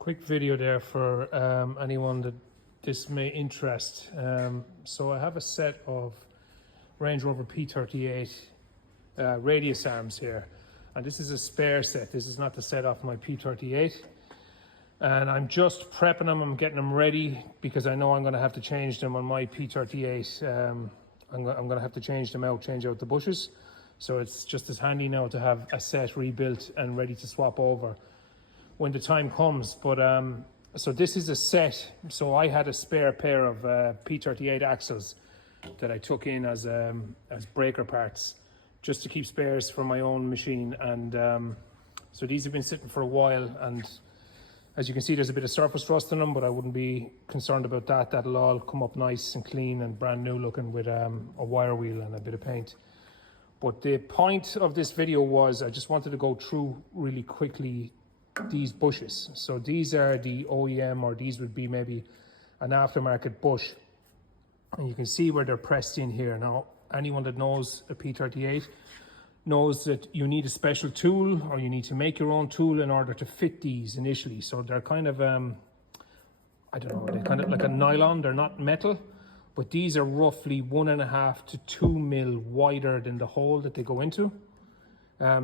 Quick video there for anyone that this may interest. So I have a set of Range Rover P38 radius arms here, and this is a spare set. This is not the set off my P38, and I'm just prepping them. I'm getting them ready because I know I'm going to have to change them on my P38. I'm going to have to change them out, change out the bushes. So it's just as handy now to have a set rebuilt and ready to swap over when the time comes. But so this is a set. So I had a spare pair of P38 axles that I took in as breaker parts, just to keep spares for my own machine. And so these have been sitting for a while, and as you can see, there's a bit of surface rust in them, but I wouldn't be concerned about that. That'll all come up nice and clean and brand new looking with a wire wheel and a bit of paint. But the point of this video was I just wanted to go through really quickly these bushes. So these are the OEM, or these would be maybe an aftermarket bush. And you can see where they're pressed in here. Now, anyone that knows a P38 knows that you need a special tool, or you need to make your own tool in order to fit these initially. So they're kind of, I don't know, they're kind of like a nylon, they're not metal. But these are roughly 1.5 to 2 mil wider than the hole that they go into.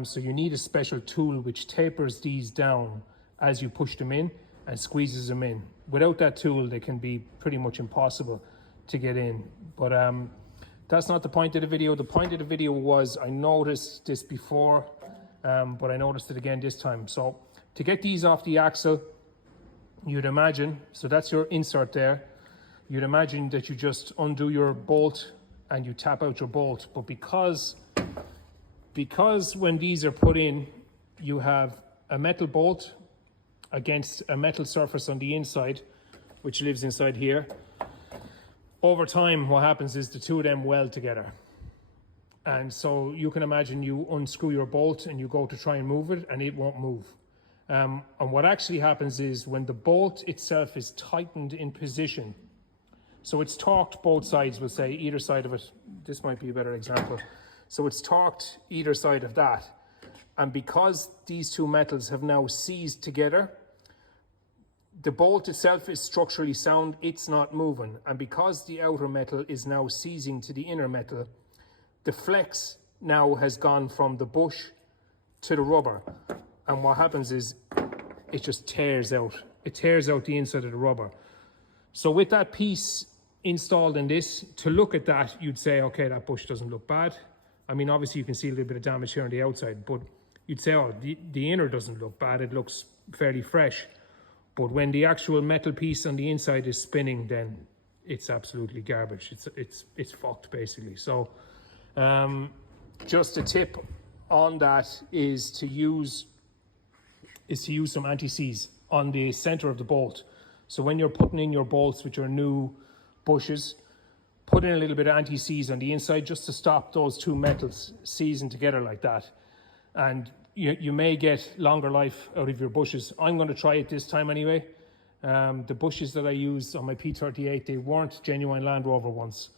So you need a special tool which tapers these down as you push them in and squeezes them in. Without that tool, they can be pretty much impossible to get in. But that's not the point of the video. The point of the video was, I noticed this before, but I noticed it again this time. So to get these off the axle, you'd imagine, so that's your insert there. You'd imagine that you just undo your bolt and you tap out your bolt. But because when these are put in, you have a metal bolt against a metal surface on the inside, which lives inside here. Over time, what happens is the two of them weld together. And so you can imagine you unscrew your bolt and you go to try and move it, and it won't move. And what actually happens is when the bolt itself is tightened in position, so it's torqued both sides, we'll say, either side of it. This might be a better example. So it's torqued either side of that. And because these two metals have now seized together, the bolt itself is structurally sound, it's not moving. And because the outer metal is now seizing to the inner metal, the flex now has gone from the bush to the rubber. And what happens is it just tears out. It tears out the inside of the rubber. So with that piece installed in this, to look at that, you'd say, okay, that bush doesn't look bad. I mean, obviously you can see a little bit of damage here on the outside, but you'd say, oh, the inner doesn't look bad. It looks fairly fresh. But when the actual metal piece on the inside is spinning, then it's absolutely garbage. It's fucked basically. So just a tip on that is to use some anti-seize on the center of the bolt. So when you're putting in your bolts with your new bushes, put in a little bit of anti-seize on the inside just to stop those two metals seizing together like that. And you may get longer life out of your bushes. I'm going to try it this time anyway. The bushes that I used on my P38, they weren't genuine Land Rover ones.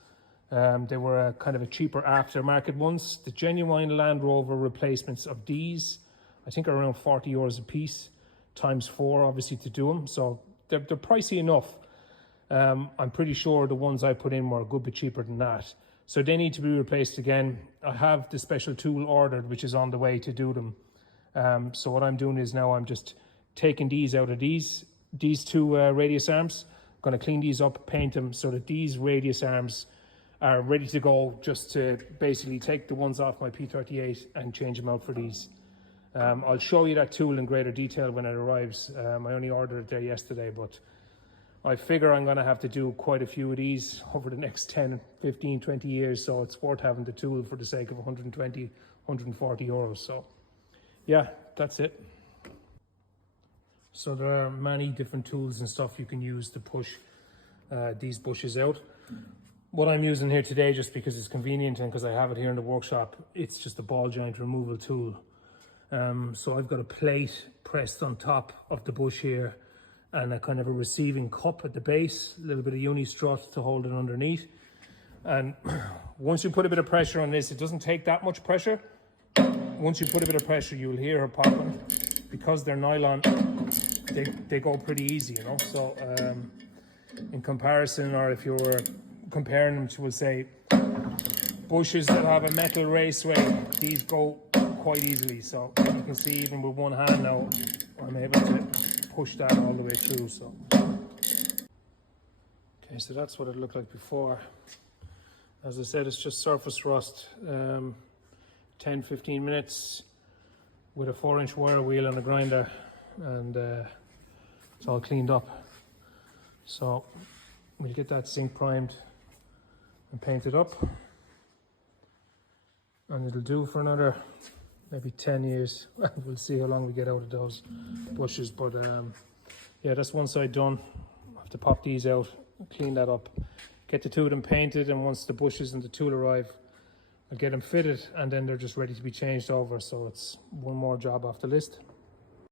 They were kind of a cheaper aftermarket ones. The genuine Land Rover replacements of these, I think, are around 40 euros a piece, times 4 obviously to do them. So they're pricey enough. I'm pretty sure the ones I put in were a good bit cheaper than that. So they need to be replaced again. I have the special tool ordered, which is on the way to do them. So what I'm doing is now I'm just taking these out of these two radius arms. I'm going to clean these up, paint them so that these radius arms are ready to go, just to basically take the ones off my P38 and change them out for these. I'll show you that tool in greater detail when it arrives. I only ordered it there yesterday, but I figure I'm going to have to do quite a few of these over the next 10, 15, 20 years. So it's worth having the tool for the sake of 120, 140 euros. So yeah, that's it. So there are many different tools and stuff you can use to push these bushes out. What I'm using here today, just because it's convenient and because I have it here in the workshop, it's just a ball joint removal tool. So I've got a plate pressed on top of the bush here, and a kind of a receiving cup at the base, a little bit of uni strut to hold it underneath. And once you put a bit of pressure on this, it doesn't take that much pressure. Once you put a bit of pressure, you'll hear her popping. Because they're nylon, they go pretty easy, you know. So in comparison, or if you were comparing them to, we'll say, bushes that have a metal raceway, these go quite easily. So you can see even with one hand now, I'm able to push that all the way through. So okay, so that's what it looked like before. As I said, it's just surface rust. 10-15 minutes with a 4-inch wire wheel and a grinder, and it's all cleaned up. So we'll get that sink primed and painted up, and it'll do for another maybe 10 years. We'll see how long we get out of those bushes, but yeah, that's one side done. I have to pop these out, clean that up, get the two of them painted, and once the bushes and the tool arrive, I'll get them fitted, and then they're just ready to be changed over. So it's one more job off the list.